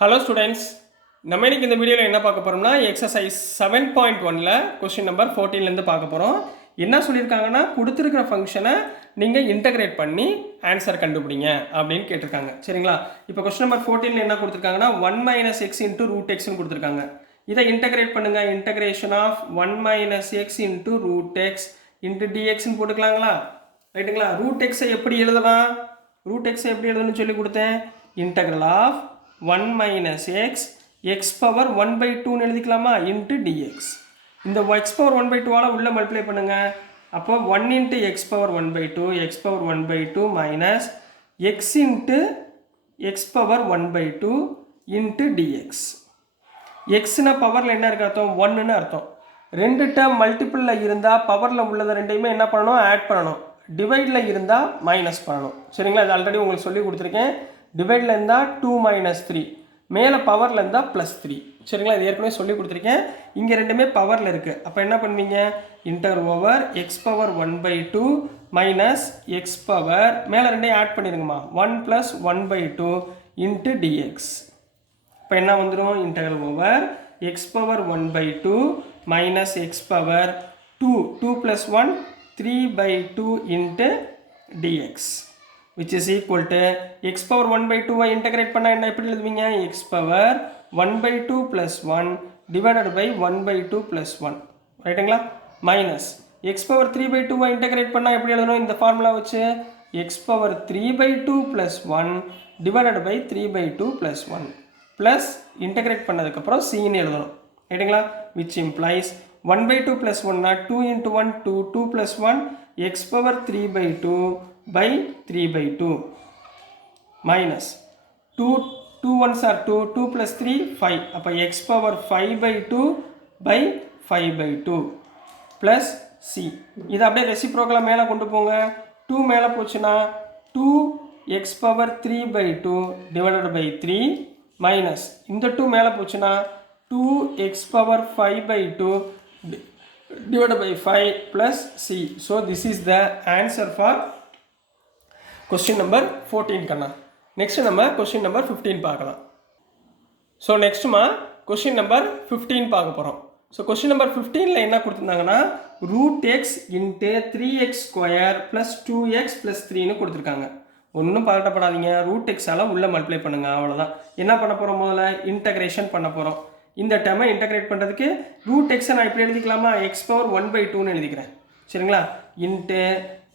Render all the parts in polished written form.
Hello students, நம்ம இன்னைக்கு இந்த வீடியோவில் என்ன பார்க்க போகிறோம்னா எக்ஸசைஸ் 7.1ல் கொஸ்டின் நம்பர் 14லேருந்து பார்க்க போகிறோம். என்ன சொல்லியிருக்காங்கன்னா, கொடுத்துருக்கிற ஃபங்க்ஷனை நீங்கள் இன்டகிரேட் பண்ணி ஆன்சர் கண்டுபிடிங்க அப்படின்னு கேட்டிருக்காங்க. சரிங்களா? இப்போ கொஸ்டின் நம்பர் 14ல் என்ன கொடுத்துருக்காங்கன்னா 1 மைனஸ் எக்ஸ் இன்ட்டு ரூட் எக்ஸ்ன்னு கொடுத்துருக்காங்க. இதை இன்டகிரேட் பண்ணுங்கள். Integration of 1 minus x into root x into டிஎக்ஸ்ன்னு போட்டுக்கலாங்களா? ரைட்டுங்களா? ரூட் எக்ஸை எப்படி எழுதலாம்? ரூட் எக்ஸை எப்படி எழுதணும்னு சொல்லி கொடுத்தேன். Integral of 1 minus x x power 1 by 2 எழுதிக்கலாமா into dx. இந்த x power 1 by 2 ஆல உள்ள மல்டிப்ளை பண்ணுங்க. அப்போ 1 into x power 1 by 2 x power 1 by 2 minus x into x power 1 by 2 into dx. xனா பவரில் என்ன இருக்கு அர்த்தம்? 1ன்னு அர்த்தம். ரெண்டு டேர்ம் மல்டிபிளில் இருந்தால் பவரில் உள்ளதை ரெண்டையுமே என்ன பண்ணணும்? ஆட் பண்ணணும். டிவைடில் இருந்தால் மைனஸ் பண்ணணும். சரிங்களா? இது ஆல்ரெடி உங்களுக்கு சொல்லி கொடுத்துருக்கேன். டிவைடில் இருந்தால் 2 மைனஸ் 3, மேலே பவரில் இருந்தால் ப்ளஸ் 3. சரிங்களா? இது ஏற்கனவே சொல்லி கொடுத்துருக்கேன். இங்கே ரெண்டுமே பவரில் இருக்குது. அப்போ என்ன பண்ணுவீங்க? Inter over X power 1 by 2 minus X power மேலே ரெண்டையும் ஆட் பண்ணிடுங்கம்மா 1 + 1 by 2 இன்ட்டு டிஎக்ஸ். இப்போ என்ன வந்துடும்? Inter over X power 1 by 2 minus X power 2 + 1 3 by 2 into dx. which is equal to x power 1 by 2 integrate பண்ணா என்ன எப்படி எழுதுவீங்க? x power 1 by 2 plus 1 divided by 1 by 2 plus 1. ரைட்டுங்களா? Minus x power 3 by 2 integrate பண்ணா எப்படி எழுதணும்? இந்த formula வச்சு x power 3 by 2 plus 1 divided by 3 by 2 plus 1 plus integrate பண்ணதுக்கப்புறம் cன்னு எழுதணும். ரைட்டுங்களா? which implies 1 by 2 plus 1 2 into 1 2 2 plus 1 x power 3 by 2 by 3 by 2 minus 2 ones are 2 2 plus 3 5. அப்போ x power 5 by 2 by 5 by 2 plus c. இது அப்படியே ரெசிப்ரோக்கலாக மேலே கொண்டு போங்க. 2 மேலே போச்சுன்னா 2x power 3 by 2 divided by 3 minus இந்த 2 மேலே போச்சுன்னா 2x power 5 by 2 divided by 5 plus c. So this is the answer for question number 14 கண்ணா. நெக்ஸ்ட் நம்ம question number 15 பார்க்கலாம். ஸோ நெக்ஸ்ட்டுமா question number 15 பார்க்க போகிறோம். ஸோ question number 15ல் என்ன கொடுத்துருந்தாங்கன்னா root x into 3x square plus 2x plus 3ன்னு கொடுத்துருக்காங்க. ஒன்றும் பதட்டப்படாதீங்க. ரூட் எக்ஸால் உள்ளே மல்டிப்ளை பண்ணுங்கள், அவ்வளோதான். என்ன பண்ண போகிறோம்? முதல்ல இன்டகிரேஷன் பண்ண போகிறோம். இந்த டேர்மை இன்டகிரேட் பண்ணுறதுக்கு ரூட் எக்ஸை நான் இப்படி எழுதிக்கலாமா? எக்ஸ் பவர் 1 by 2ன்னு எழுதிக்கிறேன். சரிங்களா? Into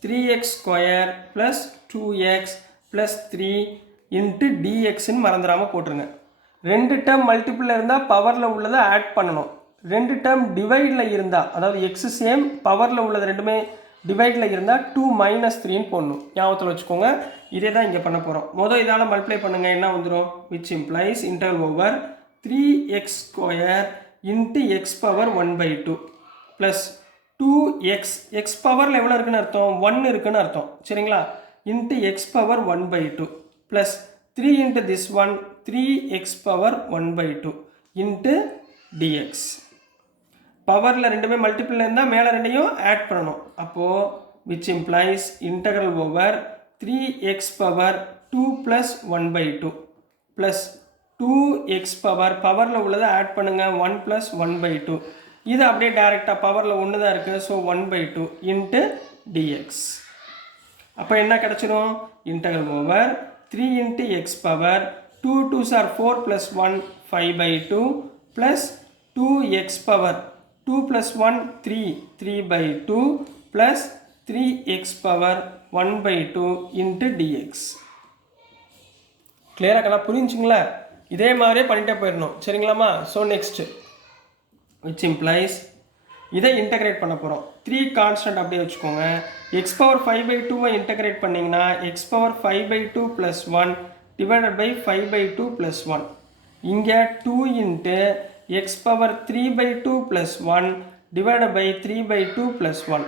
3x square plus 2x plus 3 into டிஎக்ஸ்ன்னு மறந்துடாமல் போட்டுருங்க. ரெண்டு டேர்ம் மல்டிபிளில் இருந்தால் பவரில் உள்ளதை ஆட் பண்ணணும். ரெண்டு டேர்ம் டிவைடில் இருந்தால், அதாவது எக்ஸு சேம் பவரில் உள்ளது ரெண்டுமே டிவைடில் இருந்தால் 2 மைனஸ் 3ன்னு போடணும். ஞாபகத்தில் வச்சுக்கோங்க. இதே தான் இங்கே பண்ண போகிறோம். மொதல் இதால் மல்டிப்ளை பண்ணுங்கள். என்ன வந்துடும்? Which implies inter over 3x square into x power 1 by 2 plus 2x X பவரில் எவ்வளோ இருக்குன்னு அர்த்தம்? 1 இருக்குன்னு அர்த்தம். சரிங்களா? Into x power 1 by 2 plus 3 into this one 3x power 1 by 2 into dx. பவரில் ரெண்டுமே மல்டிபிளில் இருந்தால் மேலே ரெண்டையும் ஆட் பண்ணணும். அப்போது which implies integral over 3x power 2 plus 1 by 2 plus 2x பவரில் உள்ளதை ஆட் பண்ணுங்கள் 1 ப்ளஸ் 1 by 2. இது அப்படியே டேரெக்டாக பவரில் ஒன்று தான் இருக்குது. So 1 by 2 into dx. அப்போ என்ன கிடச்சிடும்? Integral over 3 into x power 2 2s are 4 plus 1 5 by 2 plus 2x power 2 plus 1 3 by 2 plus 3x power 1 by 2 into dx. கிளியராக கண்ணா? புரிஞ்சுங்களா? இதே மாதிரியே பண்ணிட்டே போயிடணும். சரிங்களாம்மா? ஸோ நெக்ஸ்ட்டு which implies இதை இன்டகிரேட் பண்ண போகிறோம். 3 கான்ஸ்டன்ட் அப்படியே வச்சுக்கோங்க. எக்ஸ் பவர் 5 by 2 இன்டகிரேட் பண்ணிங்கன்னா x power 5 by 2 plus 1 divided by 5 by 2 plus 1. இங்கே 2 into x power 3 by 2 plus 1 divided by 3 by 2 plus 1.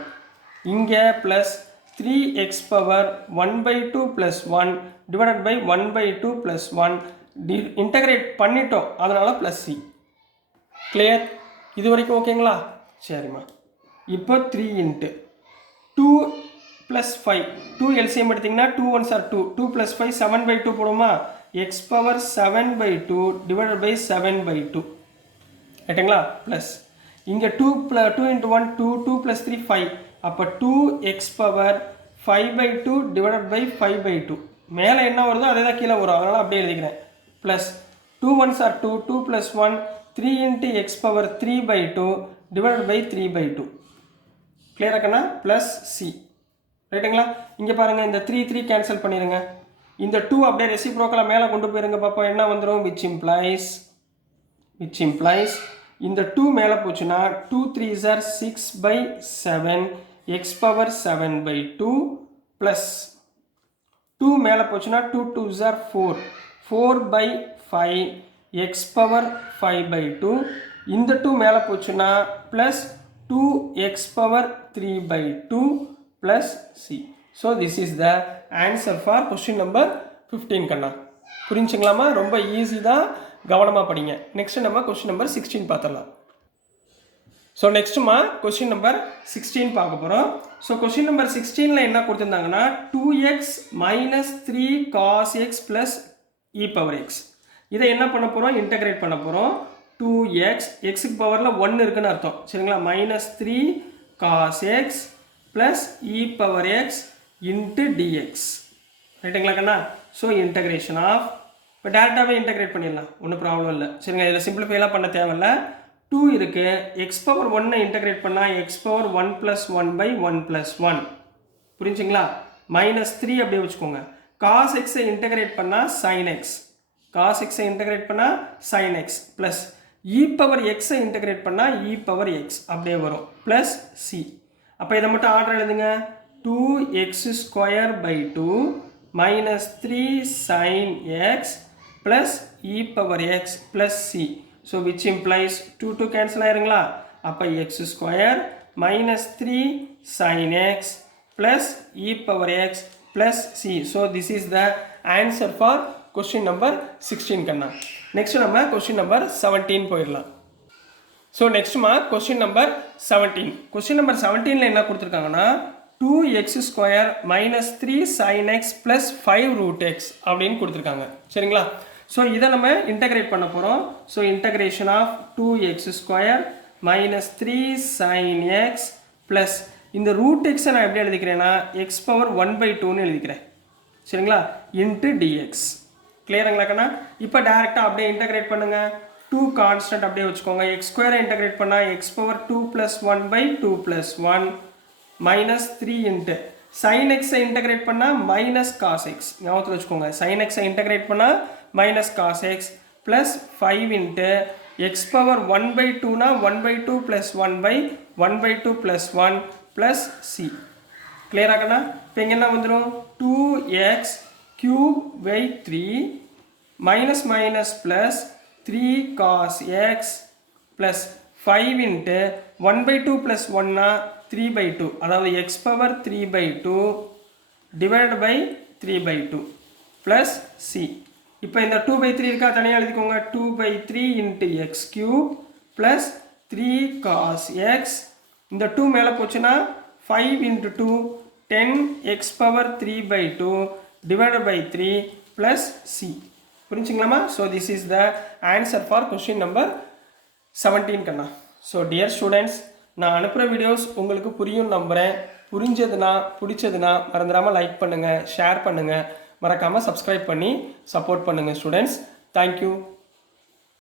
இங்கே plus 3x power 1 by 2 plus 1 divided by 1 by 2 plus 1 integrate பண்ணிட்டோம், அதனால் plus C. Clear? இது வரைக்கும் ஓகேங்களா? சரிம்மா. இப்போ 3 இன்ட்டு 2 ப்ளஸ் 5 2 எல்சிஎம் எடுத்திங்கன்னா 2 1s are 2 2 ப்ளஸ் 5 7 by 2 போடுமா? x பவர் 7/2 டிவைடட் பை 7/2 ரைட்டுங்களா ப்ளஸ் இங்கே 2 into 1 2 2 + 3 5 அப்போ 2x பவர் 5/2 டிவைடட் பை 5/2 மேலே என்ன வருதோ அதே தான் கீழே வரும் அதனால் அப்படியே எழுதிக்கிறேன் plus 2 1s are 2 2 + 1 3 into x power 3/2 divided by 3/2 கிளியராக இருக்குன்னா ப்ளஸ் சி ரைட்டுங்களா இங்கே பாருங்கள் இந்த 3 3 கேன்சல் பண்ணிடுங்க இந்த 2 அப்படியே ரெசிப்ரோக்கலாக மேலே கொண்டு போயிருங்க பார்ப்போம் என்ன வந்துடும் which implies இந்த 2 மேலே போச்சுன்னா 2 3s are 6/7 x power 7/2 plus 2 மேலே போச்சுன்னா 2 2s are 4 4/5 x பவர் 5/2 இந்த 2 மேலே போச்சுன்னா plus 2x power 3/2 plus C. So this is the answer for question number 15 கண்ணா புரிஞ்சுங்களாமா ரொம்ப ஈஸி தான் கவனமாக படிங்க நெக்ஸ்ட் நம்ம கொஸ்டின் நம்பர் 16 பார்த்துடலாம் ஸோ நெக்ஸ்ட்டுமா கொஸ்டின் நம்பர் 16 பார்க்க போகிறோம் ஸோ கொஸ்டின் நம்பர் 16ல் என்ன கொடுத்துருந்தாங்கன்னா 2x minus 3 cos x plus e power x இதை என்ன பண்ண போகிறோம் இன்டகிரேட் பண்ண போகிறோம் 2x எக்ஸுக்கு பவரில் 1 இருக்குன்னு அர்த்தம் சரிங்களா minus 3 cos x plus e power x into dx ரைட்டுங்களா கண்ணா ஸோ இன்டகிரேஷன் ஆஃப் இப்போ டேரெக்டாகவே இன்டகிரேட் பண்ணிடலாம் ஒன்றும் ப்ராப்ளம் இல்லை சரிங்க இதில் சிம்பிளிஃபைலாம் பண்ண தேவையில்ல 2 இருக்குது எக்ஸ் பவர் 1 இன்டகிரேட் பண்ணால் எக்ஸ் பவர் 1 + 1/1 + 1 புரிஞ்சுங்களா -3 அப்படியே வச்சுக்கோங்க காஸ் எக்ஸை இன்டகிரேட் பண்ணால் சைன் எக்ஸ் காஸ் எக்ஸை இன்டகிரேட் பண்ணால் sine x plus e power எக்ஸை இன்டகிரேட் பண்ணால் இ பவர் எக்ஸ் அப்படியே வரும் ப்ளஸ் சி அப்போ இதை மட்டும் ஆர்டர் எழுதுங்க 2x²/2 -3 sin x plus e power x plus c. So which implies 2 cancel ஆயிருங்களா அப்போ x² -3 sin x plus e power x plus c. So this is the answer for question number 16 கண்ணா next நம்ம question number 17 போயிடலாம் so நெக்ஸ்ட்மா question number 17 question number 17ல் என்ன கொடுத்துருக்காங்கன்னா 2x² -3 sin x plus 5√x அப்படின்னு கொடுத்துருக்காங்க சரிங்களா ஸோ இதை நம்ம இன்டகிரேட் பண்ண போகிறோம் so integration of 2x² -3 sin x plus இந்த √x நான் எப்படி எழுதிக்கிறேன்னா x பவர் 1/2ன்னு எழுதிக்கிறேன் சரிங்களா இன்ட்டு dx கிளியருங்களா கண்ணா இப்போ டேரெக்டாக அப்படியே இன்டகிரேட் பண்ணுங்கள் 2 கான்ஸ்டன்ட் அப்படியே வச்சுக்கோங்க x² இன்டகிரேட் பண்ணால் x power 2 + 1/2 + 1 -3 into sin x integrate பண்ணால் -cos x ஞாபகத்தில் வச்சுக்கோங்க sin x இன்டகிரேட் பண்ணால் -cos x plus 5 into x power 1/2னா 1/2 + 1/1/2 + 1 ப்ளஸ் c கிளியராகண்ணா இப்போ இங்கே என்ன வந்துடும் 2x³ -3 plus 3 cos x plus 5 into 1/2 plus 1 na 3/2 அதாவது x power 3/2 divided by 3/2 plus c இப்போ இந்த 2/3 இருக்கா தனியாக எழுதிக்கோங்க 2/3 into x³ plus 3 cos x இந்த 2 மேலே போச்சுன்னா 5 into 2 10 x power 3/2 divided by 3 plus c புரிஞ்சுங்களாமா so this is the answer for question number 17 கண்ணா ஸோ டியர் ஸ்டூடெண்ட்ஸ் நான் அனுப்புகிற வீடியோஸ் உங்களுக்கு புரியும் நம்புகிறேன் புரிஞ்சதுன்னா பிடிச்சதுன்னா மறந்துடாமல் லைக் பண்ணுங்கள் ஷேர் பண்ணுங்கள் மறக்காமல் சப்ஸ்கிரைப் பண்ணி சப்போர்ட் பண்ணுங்கள் ஸ்டூடெண்ட்ஸ் தேங்க்யூ